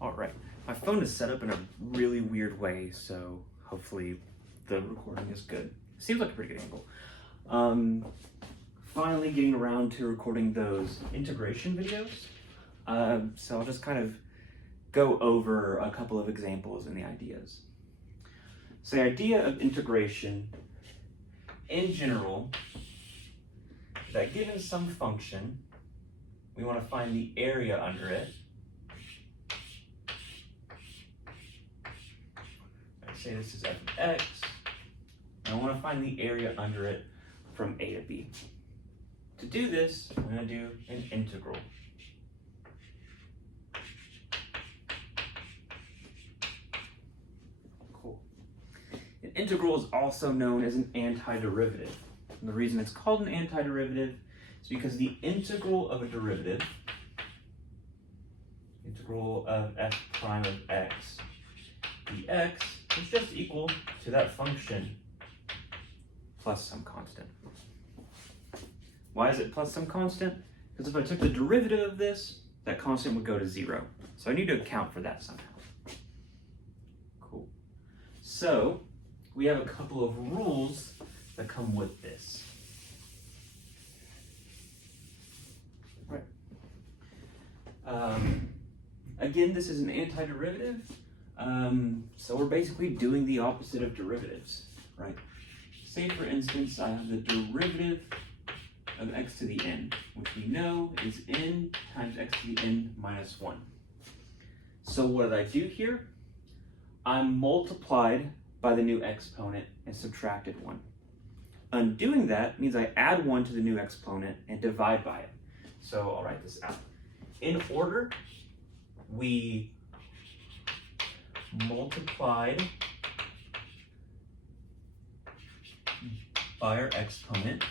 All right, my phone is set up in a really weird way, so hopefully the recording is good. Seems like a pretty good angle. Finally getting around to recording those integration videos. So I'll just kind of go over a couple of examples and the ideas. So the idea of integration in general is that given some function, we want to find the area under it. Let's say this is f of x, and I want to find the area under it from a to b. To do this, I'm going to do an integral. Cool. An integral is also known as an antiderivative. And the reason it's called an antiderivative is because the integral of a derivative, integral of f prime of x dx, is just equal to that function plus some constant. Why is it plus some constant? Because if I took the derivative of this, that constant would go to 0. So I need to account for that somehow. Cool. So we have a couple of rules that come with this. Right. Again, this is an antiderivative. So we're basically doing the opposite of derivatives, right? Say for instance, I have the derivative of x to the n, which we know is n times x to the n minus 1. So what did I do here? I multiplied by the new exponent and subtracted 1. Undoing that means I add 1 to the new exponent and divide by it. So I'll write this out. In order, we multiplied by our exponent,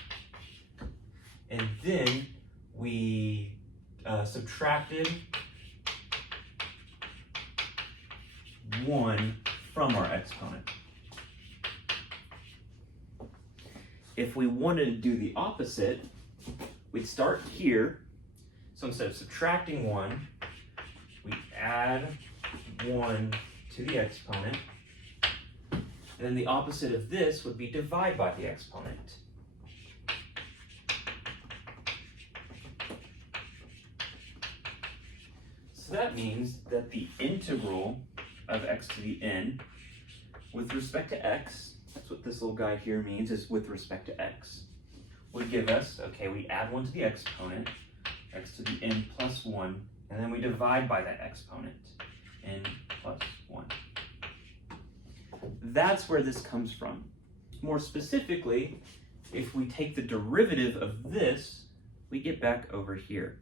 and then we subtracted 1 from our exponent. If we wanted to do the opposite, we'd start here. So instead of subtracting 1, we add 1 to the exponent. And then the opposite of this would be divide by the exponent. So that means that the integral of x to the n with respect to x, that's what this little guy here means, is with respect to x, would give us, okay, we add 1 to the exponent, x to the n plus 1, and then we divide by that exponent, n plus 1. That's where this comes from. More specifically, if we take the derivative of this, we get back over here.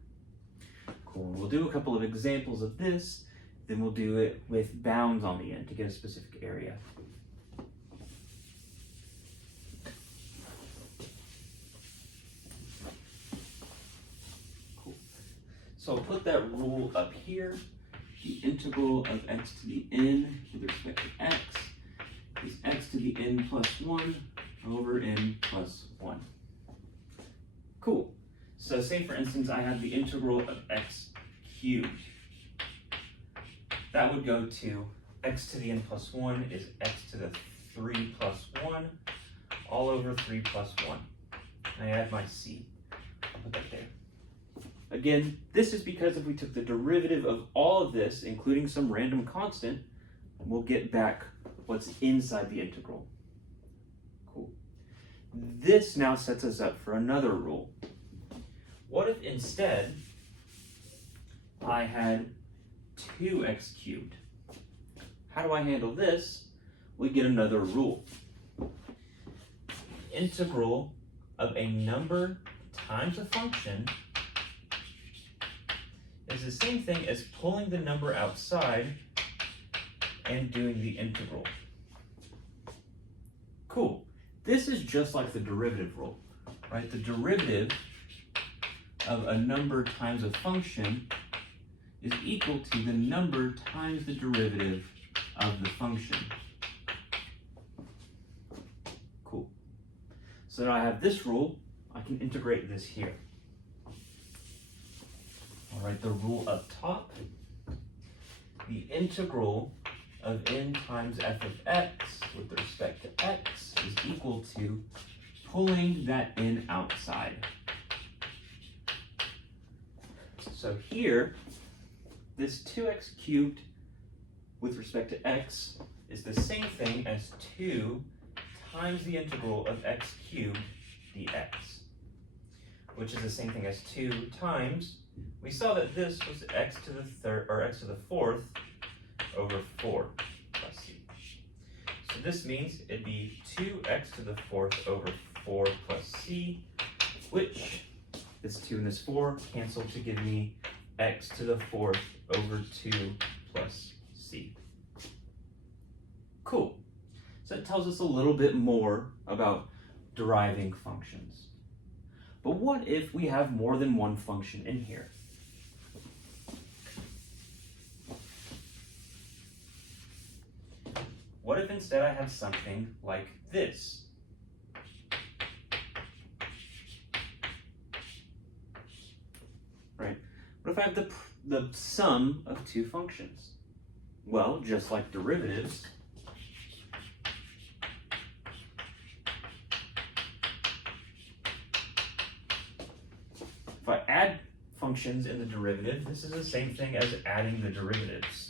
Cool. We'll do a couple of examples of this, then we'll do it with bounds on the end to get a specific area. Cool. So I'll put that rule up here. The integral of x to the n with respect to x is x to the n plus 1 over n plus 1. Cool. So say for instance I had the integral of x cubed. That would go to x to the n plus 1 is x to the 3 plus 1 all over 3 plus 1. And I add my c. I'll put that there. Again, this is because if we took the derivative of all of this, including some random constant, we'll get back what's inside the integral. Cool. This now sets us up for another rule. What if instead I had 2x cubed? How do I handle this? We get another rule. Integral of a number times a function is the same thing as pulling the number outside and doing the integral. Cool. This is just like the derivative rule, right? The derivative of a number times a function is equal to the number times the derivative of the function. Cool. So now I have this rule, I can integrate this here. All right, the rule up top the integral of n times f of x with respect to x is equal to pulling that n outside. So here, this 2x cubed with respect to x is the same thing as 2 times the integral of x cubed dx, which is the same thing as 2 times, we saw that this was x to the third, or x to the fourth over 4 plus c. So this means it'd be 2x to the fourth over 4 plus c, which this 2 and this 4 cancel to give me x to the fourth over 2 plus c. Cool. So it tells us a little bit more about deriving functions. But what if we have more than one function in here? What if instead I have something like this? Right? What if I have the sum of two functions? Well, just like derivatives, if I add functions in the derivative, this is the same thing as adding the derivatives.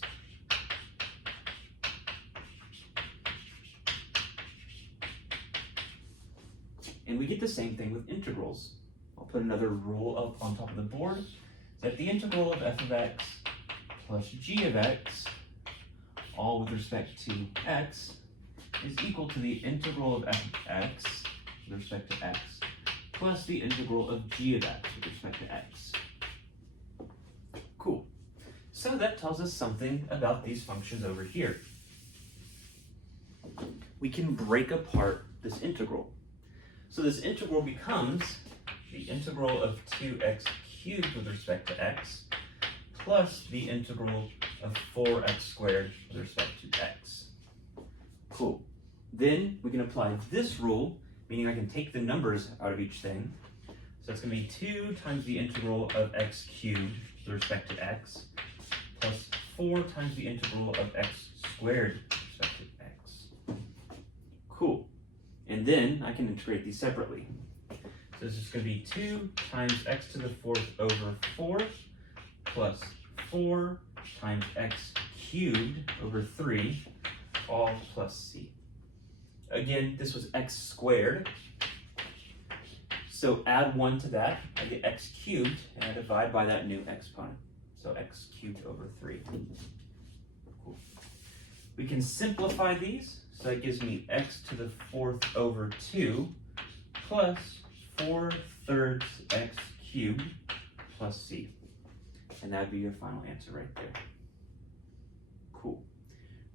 And we get the same thing with integrals. I'll put another rule up on top of the board, that the integral of f of x plus g of x, all with respect to x, is equal to the integral of f of x with respect to x plus the integral of g of x with respect to x. Cool. So that tells us something about these functions over here. We can break apart this integral. So this integral becomes the integral of 2x cubed with respect to x plus the integral of 4x squared with respect to x. Cool. Then we can apply this rule, meaning I can take the numbers out of each thing. So it's going to be 2 times the integral of x cubed with respect to x plus 4 times the integral of x squared with respect to x. Cool. And then I can integrate these separately. So this is going to be 2 times x to the fourth over 4 plus 4 times x cubed over 3, all plus c. Again, this was x squared. So add 1 to that, I get x cubed, and I divide by that new exponent. So x cubed over 3. Cool. We can simplify these. So that gives me x to the fourth over 2 plus 4/3 x cubed plus c. And that'd be your final answer right there. Cool.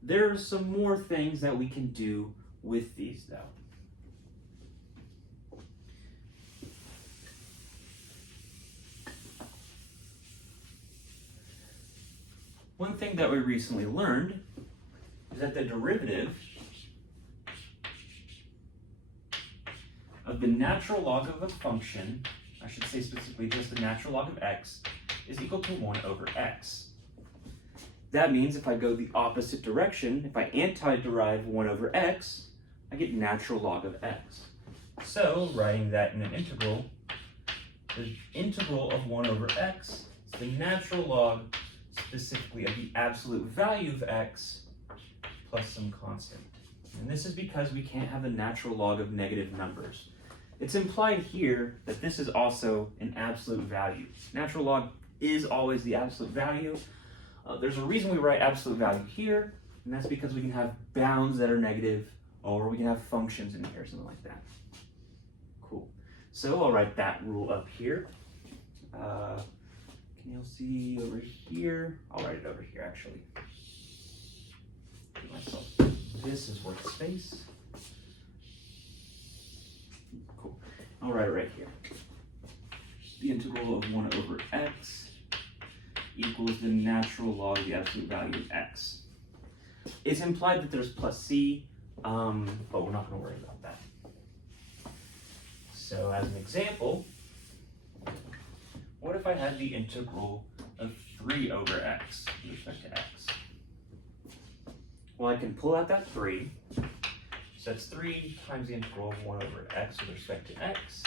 There are some more things that we can do with these though. One thing that we recently learned is that the derivative of the natural log of a function, I should say specifically just the natural log of x, is equal to 1 over x. That means if I go the opposite direction, if I anti-derive 1 over x, I get natural log of x. So, writing that in an integral, the integral of 1 over x is the natural log specifically of the absolute value of x plus some constant. And this is because we can't have the natural log of negative numbers. It's implied here that this is also an absolute value. Natural log is always the absolute value. There's a reason we write absolute value here, and that's because we can have bounds that are negative, or we can have functions in here, something like that. Cool. So I'll write that rule up here. Can you see over here? I'll write it over here, actually. Give myself this is workspace. Cool. I'll write it right here. The integral of 1 over x equals the natural log of the absolute value of x. It's implied that there's plus c, but we're not going to worry about that. So as an example, what if I had the integral of 3 over x with respect to x? Well, I can pull out that 3. So that's 3 times the integral of 1 over x with respect to x.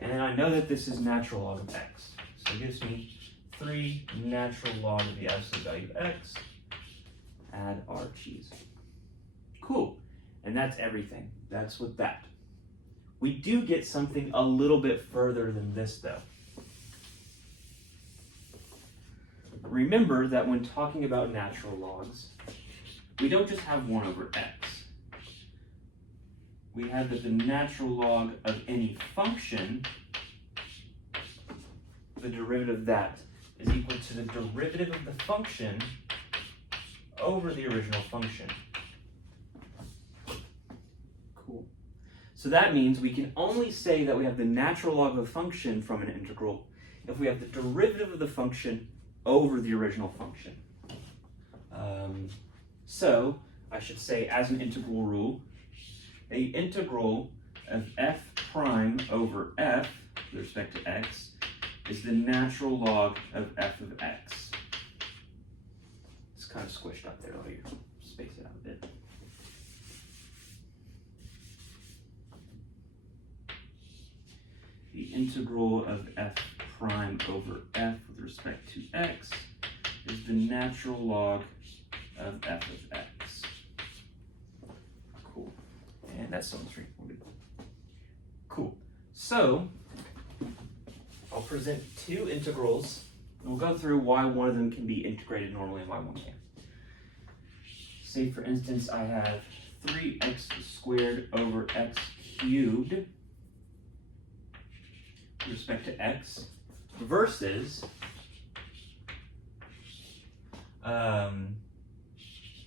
And I know that this is natural log of x. So it gives me 3 natural log of the absolute value of x. Add our cheese. Cool. And that's everything. That's with that. We do get something a little bit further than this, though. Remember that when talking about natural logs, we don't just have 1 over x. We have that the natural log of any function, the derivative of that, is equal to the derivative of the function over the original function. Cool. So that means we can only say that we have the natural log of a function from an integral if we have the derivative of the function over the original function. So I should say, as an integral rule, a integral of f prime over f with respect to x is the natural log of f of x. It's kind of squished up there. Let me space it out a bit. The integral of f prime over f with respect to x is the natural log of f of x. Cool. And that's so straightforward. Cool. So, I'll present 2 integrals, and we'll go through why one of them can be integrated normally and why one can't. Say, for instance, I have 3x squared over x cubed with respect to x versus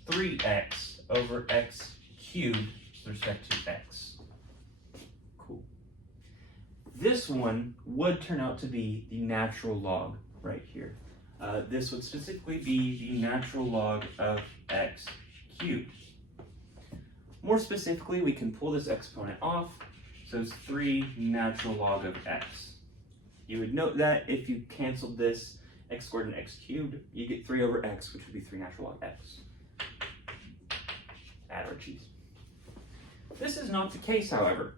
3x over x cubed with respect to x. Cool. This one would turn out to be the natural log right here. This would specifically be the natural log of x cubed. More specifically, we can pull this exponent off, so it's 3 natural log of x. You would note that if you canceled this x squared and x cubed, you get 3 over x, which would be 3 natural log x. Add our cheese. This is not the case, however.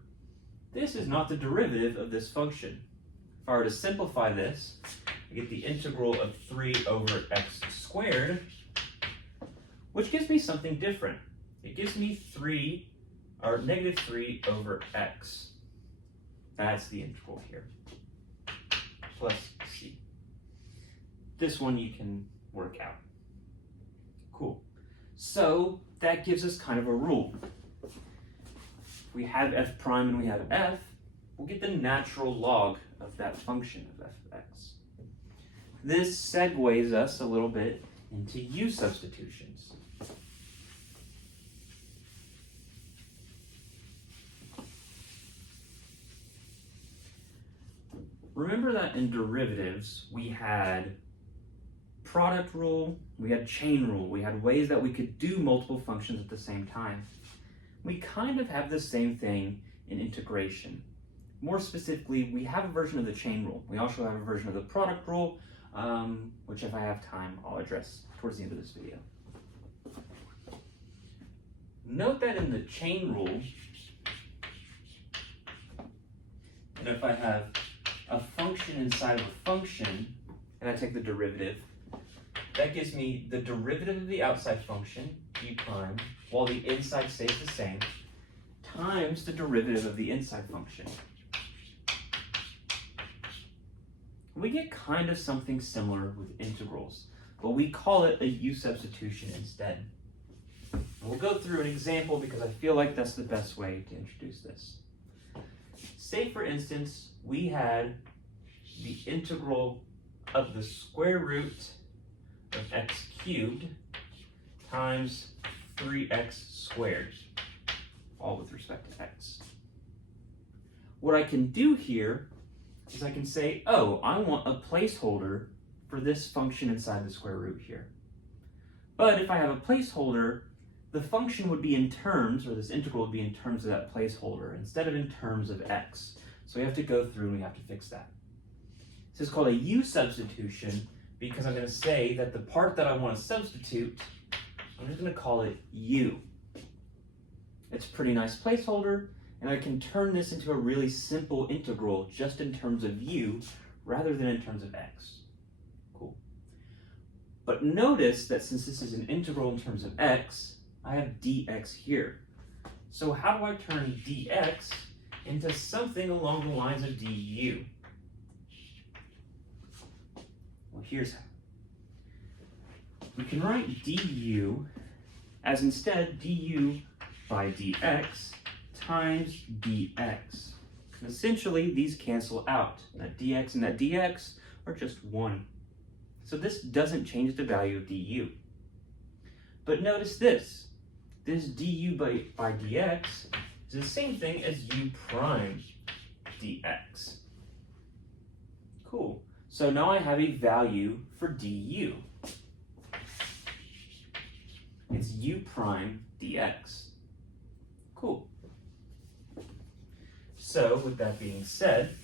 This is not the derivative of this function. If I were to simplify this, I get the integral of 3 over x squared, which gives me something different. It gives me negative 3 over x. That's the integral here. Plus c. This one you can work out. Cool. So that gives us kind of a rule. If we have f prime and we have f, we'll get the natural log of that function of f of x. This segues us a little bit into u substitutions. Remember that in derivatives, we had product rule, we had chain rule, we had ways that we could do multiple functions at the same time. We kind of have the same thing in integration. More specifically, we have a version of the chain rule. We also have a version of the product rule, which if I have time, I'll address towards the end of this video. Note that in the chain rule, and if I have a function inside of a function, and I take the derivative, that gives me the derivative of the outside function, g prime, while the inside stays the same, times the derivative of the inside function. We get kind of something similar with integrals, but we call it a u substitution instead. And we'll go through an example because I feel like that's the best way to introduce this. Say, for instance, we had the integral of the square root of x cubed times 3x squared, all with respect to x. What I can do here is I can say, oh, I want a placeholder for this function inside the square root here. But if I have a placeholder, the function would be in terms, or this integral would be in terms of that placeholder instead of in terms of x. So we have to go through and we have to fix that. This is called a u substitution because I'm going to say that the part that I want to substitute I'm just going to call it u. It's a pretty nice placeholder, and I can turn this into a really simple integral just in terms of u rather than in terms of x. Cool. But notice that since this is an integral in terms of x, I have dx here. So how do I turn dx into something along the lines of du? Well, here's how. We can write du as instead du by dx times dx. And essentially, these cancel out. That dx and that dx are just 1. So this doesn't change the value of du. But notice this. This du by dx is the same thing as u prime dx. Cool. So now I have a value for du. It's u prime dx. Cool. So with that being said,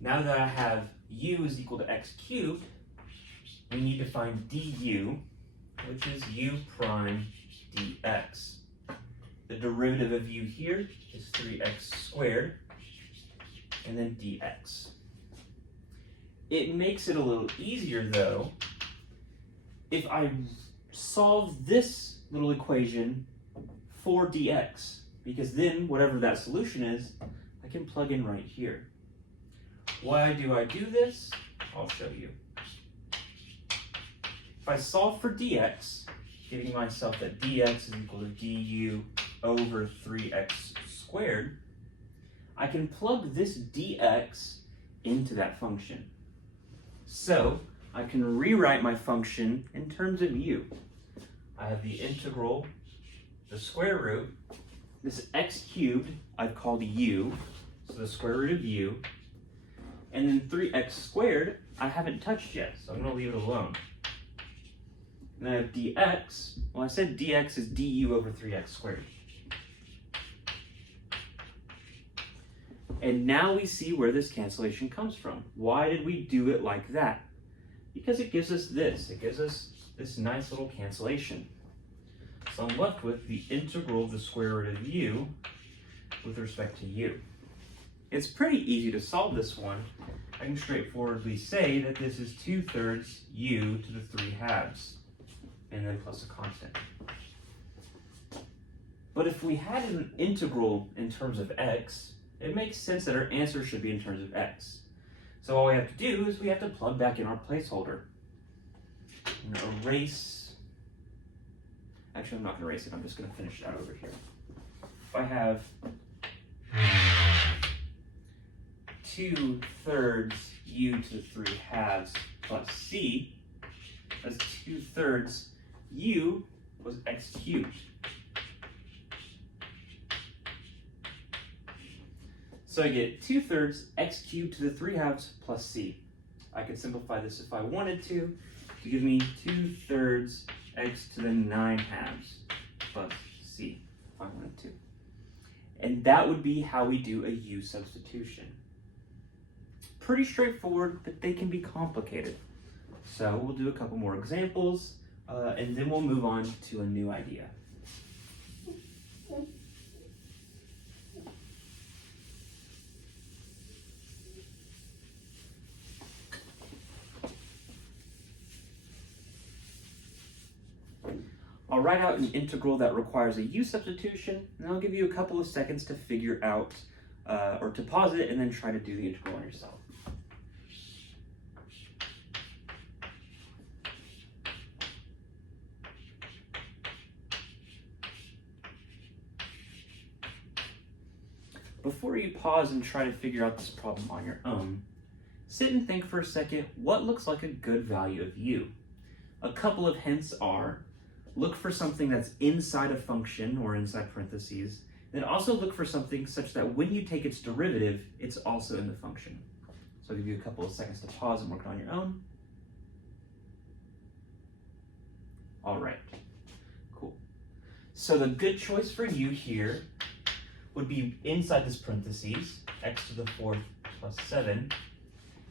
now that I have u is equal to x cubed, we need to find du, which is u prime dx. The derivative of u here is 3x squared, and then dx. It makes it a little easier though if I solve this little equation for dx, because then whatever that solution is, I can plug in right here. Why do I do this? I'll show you. If I solve for dx, giving myself that dx is equal to du over 3x squared, I can plug this dx into that function. So I can rewrite my function in terms of u. I have the integral, the square root, this x cubed I've called u, so the square root of u, and then 3x squared I haven't touched yet, so I'm going to leave it alone. And then I have dx, well I said dx is du over 3x squared. And now we see where this cancellation comes from. Why did we do it like that? Because it gives us this. It gives us this nice little cancellation. So I'm left with the integral of the square root of u with respect to u. It's pretty easy to solve this one. I can straightforwardly say that this is 2/3 u to the 3/2, and then plus a constant. But if we had an integral in terms of x, it makes sense that our answer should be in terms of x. So all we have to do is we have to plug back in our placeholder. I'm going to erase. Actually, I'm not going to erase it. I'm just going to finish it out over here. If I have 2/3 u to the 3/2 plus c, that's 2/3 u was x cubed. So I get 2/3 x cubed to the 3/2 plus c. I could simplify this if I wanted to give me 2/3 x to the 9/2 plus c if I wanted to. And that would be how we do a u substitution. Pretty straightforward, but they can be complicated. So we'll do a couple more examples, and then we'll move on to a new idea. I'll write out an integral that requires a u substitution, and I'll give you a couple of seconds to figure out, or to pause it and then try to do the integral on yourself. Before you pause and try to figure out this problem on your own, sit and think for a second, what looks like a good value of u? A couple of hints are, look for something that's inside a function or inside parentheses, then also look for something such that when you take its derivative, it's also in the function. So I'll give you a couple of seconds to pause and work it on your own. All right, cool. So the good choice for u here would be inside this parentheses, x to the 4th plus 7,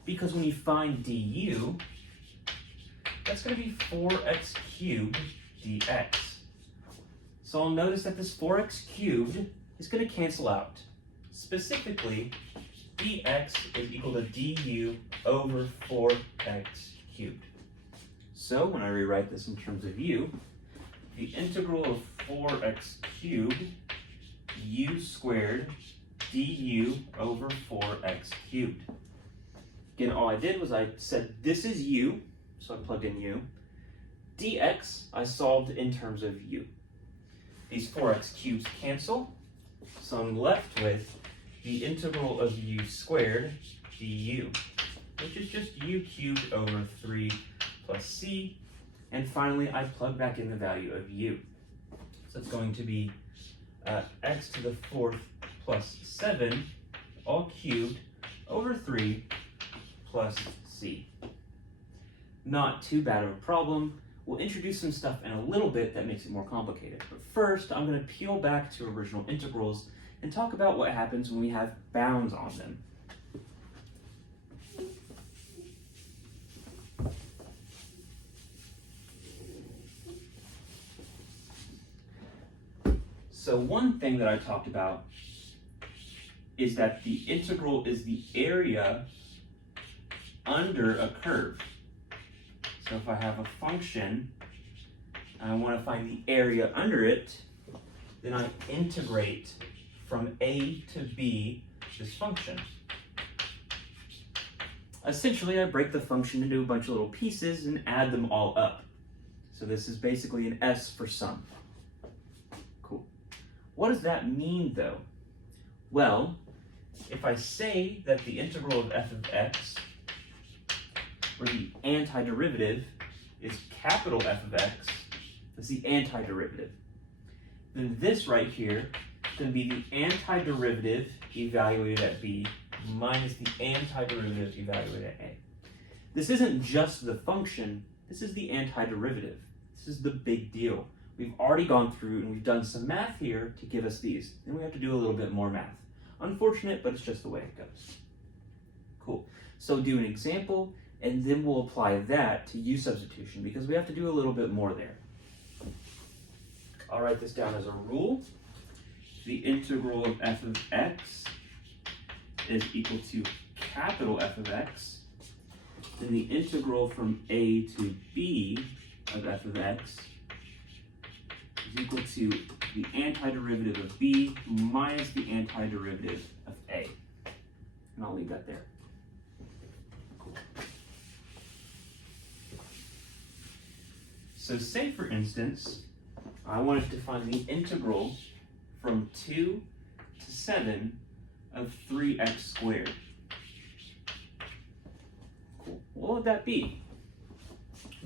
because when you find du, that's going to be 4x cubed dx. So I'll notice that this 4x cubed is going to cancel out. Specifically, dx is equal to du over 4x cubed. So when I rewrite this in terms of u, the integral of 4x cubed u squared du over 4x cubed. Again, all I did was I said this is u, so I plugged in u. dx I solved in terms of u. These 4x cubes cancel, so I'm left with the integral of u squared du, which is just u cubed over 3 plus c. And finally, I plug back in the value of u. So it's going to be x to the 4th plus 7, all cubed, over 3 plus c. Not too bad of a problem. We'll introduce some stuff in a little bit that makes it more complicated. But first, I'm going to peel back to original integrals and talk about what happens when we have bounds on them. So one thing that I talked about is that the integral is the area under a curve. So if I have a function and I want to find the area under it, then I integrate from a to b this function. Essentially, I break the function into a bunch of little pieces and add them all up. So this is basically an S for sum. Cool. What does that mean, though? Well, if I say that the integral of f of x, where the antiderivative is capital F of x, that's the antiderivative, then this right here is going to be the antiderivative evaluated at b minus the antiderivative evaluated at a. This isn't just the function, this is the antiderivative. This is the big deal. We've already gone through and we've done some math here to give us these. Then we have to do a little bit more math. Unfortunate, but it's just the way it goes. Cool. So do an example, and then we'll apply that to u substitution because we have to do a little bit more there. I'll write this down as a rule. The integral of f of x is equal to capital F of x. Then the integral from a to b of f of x is equal to the antiderivative of b minus the antiderivative of a. And I'll leave that there. Cool. So say, for instance, I wanted to find the integral from 2 to 7 of 3x squared. Cool. What would that be?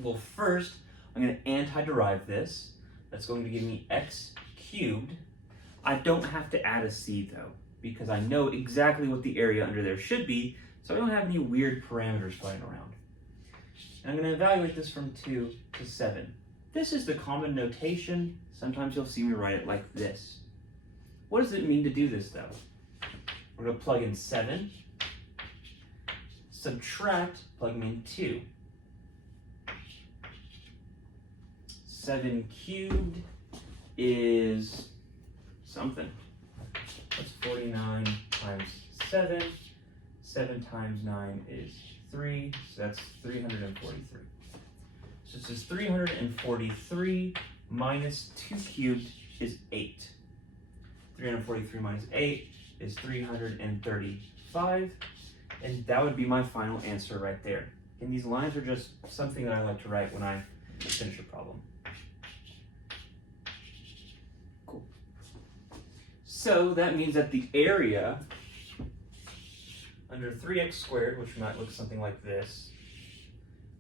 Well, first, I'm going to antiderive this. That's going to give me x cubed. I don't have to add a c, though, because I know exactly what the area under there should be, so I don't have any weird parameters flying around. And I'm going to evaluate this from 2 to 7. This is the common notation. Sometimes you'll see me write it like this. What does it mean to do this, though? We're going to plug in 7, subtract, plugging in 2. 7 cubed is something. That's 49 times 7. 7 times 9 is 3, so that's 343. So this is 343 minus 2 cubed is 8. 343 minus 8 is 335, and that would be my final answer right there. And these lines are just something that I like to write when I finish a problem. Cool. So that means that the area under 3x squared, which might look something like this,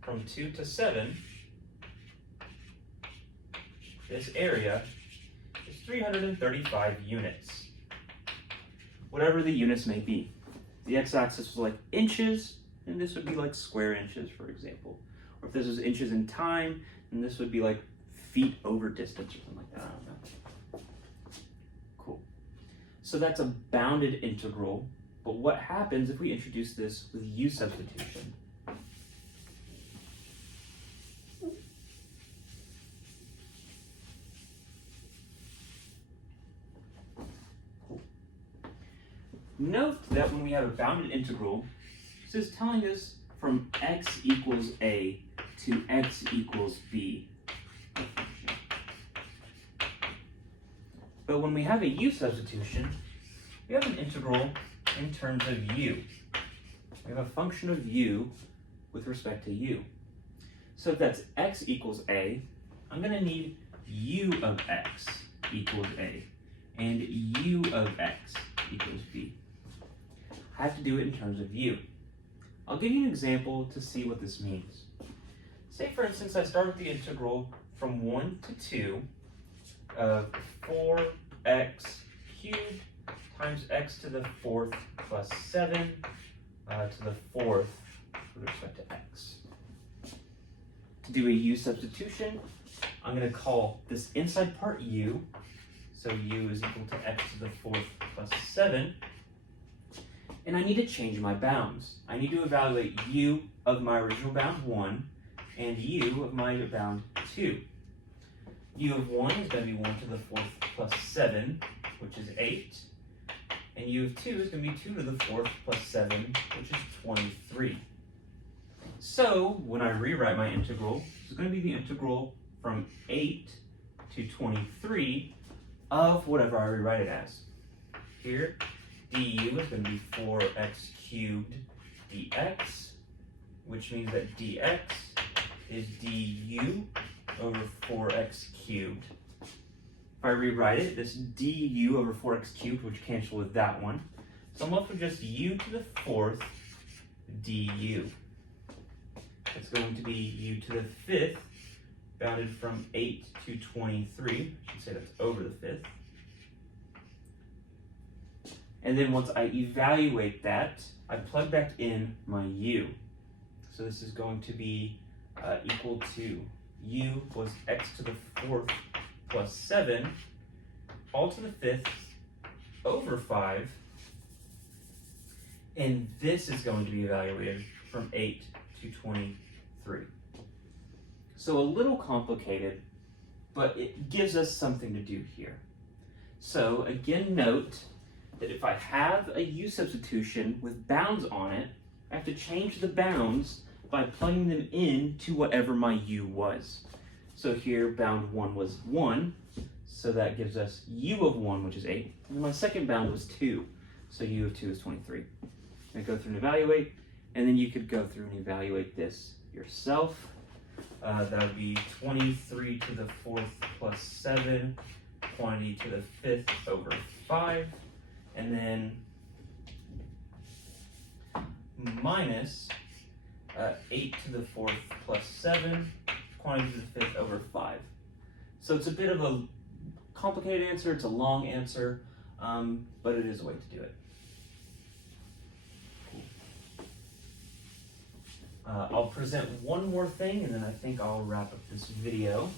from 2 to 7, this area is 335 units. Whatever the units may be. The x-axis was like inches, and this would be like square inches, for example. Or if this was inches in time, then this would be like feet over distance or something like that. I don't know. Cool. So that's a bounded integral, but what happens if we introduce this with u substitution? Note that when we have a bounded integral, this is telling us from x equals a to x equals b. But when we have a u substitution, we have an integral in terms of u. We have a function of u with respect to u. So if that's x equals a, I'm going to need u of x equals a, and u of x equals b. I have to do it in terms of u. I'll give you an example to see what this means. Say, for instance, I start with the integral from 1 to 2 of 4x cubed times x to the 4th plus 7 to the 4th with respect to x. To do a u substitution, I'm going to call this inside part u, so u is equal to x to the 4th plus 7, and I need to change my bounds. I need to evaluate u of my original bound 1 and u of my bound 2. U of 1 is going to be 1 to the 4th plus 7, which is 8, and u of 2 is going to be 2 to the 4th plus 7, which is 23. So, when I rewrite my integral, it's going to be the integral from 8 to 23 of whatever I rewrite it as. Here, du is going to be 4x cubed dx, which means that dx is du over 4x cubed. If I rewrite it, this du over 4x cubed would cancel with that one. So I'm left with just u to the 4th du. It's going to be u to the 5th, bounded from 8 to 23. I should say that's over the 5th. And then once I evaluate that, I plug back in my u. So this is going to be equal to u was x to the 4th plus 7, all to the 5th over 5. And this is going to be evaluated from 8 to 23. So a little complicated, but it gives us something to do here. So again, note that if I have a u substitution with bounds on it, I have to change the bounds by plugging them in to whatever my u was. So here, bound 1 was 1, so that gives us u of 1, which is 8. And my second bound was 2, so u of 2 is 23. I go through and evaluate, and then you could go through and evaluate this yourself. That would be 23 to the 4th plus 7, quantity to the 5th over 5, and then minus 8 to the 4th plus 7, quantity to the 5th over 5. So it's a bit of a complicated answer, it's a long answer, but it is a way to do it. I'll present one more thing and then I think I'll wrap up this video.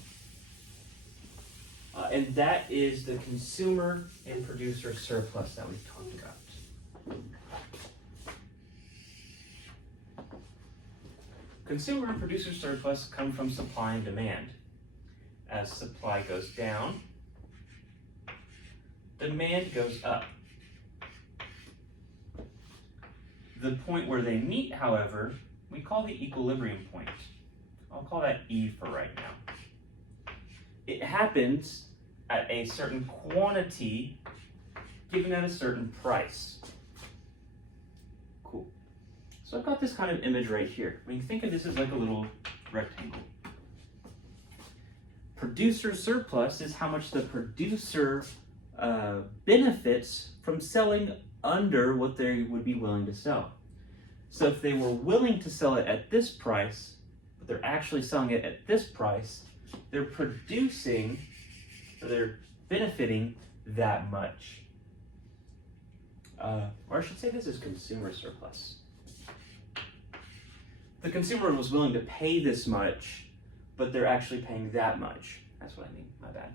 And that is the consumer and producer surplus that we've talked about. Consumer and producer surplus come from supply and demand. As supply goes down, demand goes up. The point where they meet, however, we call the equilibrium point. I'll call that E for right now. It happens at a certain quantity given at a certain price. Cool. So I've got this kind of image right here. When you think of this as like a little rectangle. Producer surplus is how much the producer benefits from selling under what they would be willing to sell. So if they were willing to sell it at this price, but they're actually selling it at this price, they're producing, or they're benefiting that much. Or I should say this is consumer surplus. The consumer was willing to pay this much, but they're actually paying that much. That's what I mean, my bad.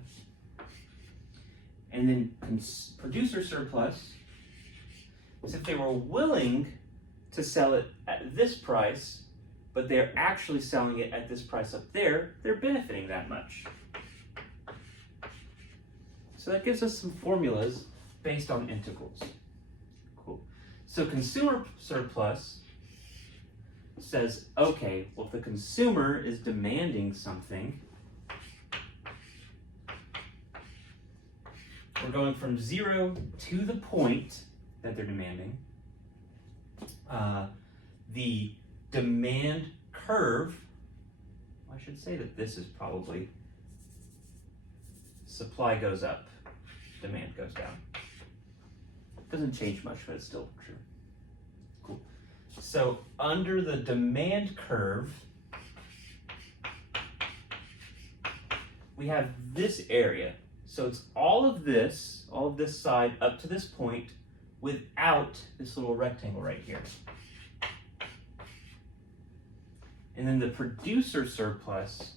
And then producer surplus is if they were willing to sell it at this price, but they're actually selling it at this price up there, they're benefiting that much. So that gives us some formulas based on integrals. Cool. So consumer surplus says, okay, well, if the consumer is demanding something, we're going from 0 to the point that they're demanding. The demand curve, I should say that this is probably supply goes up, demand goes down. Doesn't change much, but it's still true. Cool. So under the demand curve, we have this area. So it's all of this side up to this point without this little rectangle right here. And then the producer surplus,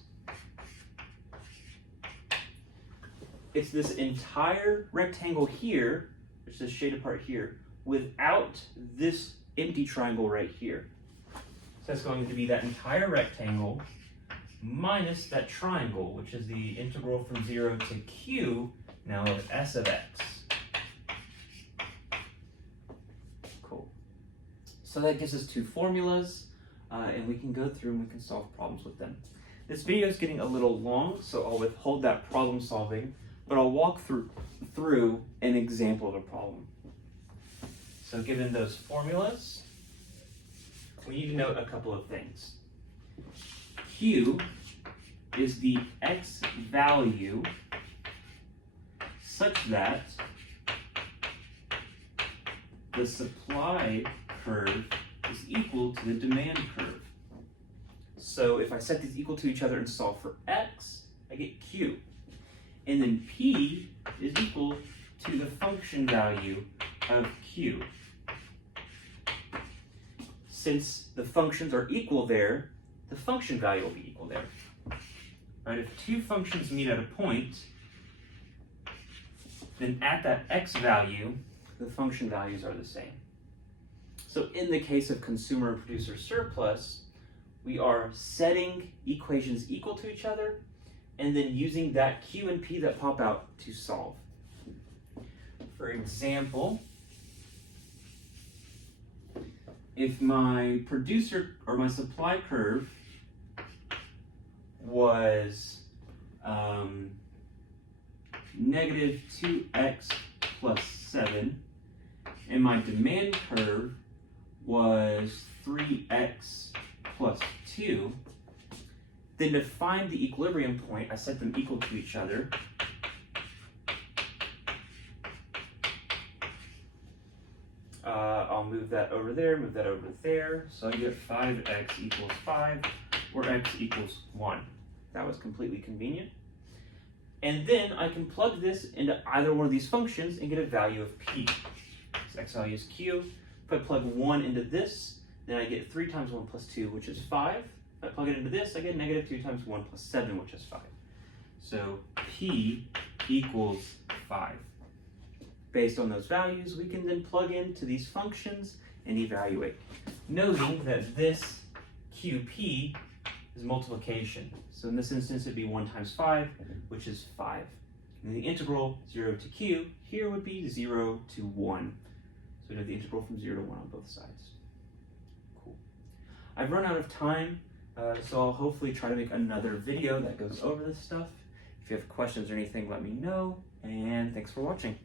it's this entire rectangle here, which is shaded part here, without this empty triangle right here. So that's going to be that entire rectangle minus that triangle, which is the integral from 0 to q, now of s of x. Cool. So that gives us two formulas, and we can go through and we can solve problems with them. This video is getting a little long, so I'll withhold that problem solving, but I'll walk through an example of a problem. So given those formulas, we need to note a couple of things. Q is the x value such that the supply curve is equal to the demand curve. So if I set these equal to each other and solve for x, I get Q. And then P is equal to the function value of Q. Since the functions are equal there, the function value will be equal there. Right? If two functions meet at a point, then at that x value, the function values are the same. So in the case of consumer and producer surplus, we are setting equations equal to each other and then using that Q and P that pop out to solve. For example, if my producer or my supply curve was negative 2x plus 7, and my demand curve was 3x plus 2, then to find the equilibrium point, I set them equal to each other. I'll move that over there, move that over there, so I get 5x equals 5, or x equals 1. That was completely convenient. And then I can plug this into either one of these functions and get a value of p. So x value is q. If I plug 1 into this, then I get 3 times 1 plus 2, which is 5. If I plug it into this, I get negative 2 times 1 plus 7, which is 5. So p equals 5. Based on those values, we can then plug into these functions and evaluate. Noting that this QP is multiplication. So in this instance, it'd be 1 times 5, which is 5. And the integral 0 to q here would be 0 to 1. So we'd have the integral from 0 to 1 on both sides. Cool. I've run out of time, so I'll hopefully try to make another video that goes over this stuff. If you have questions or anything, let me know, and thanks for watching.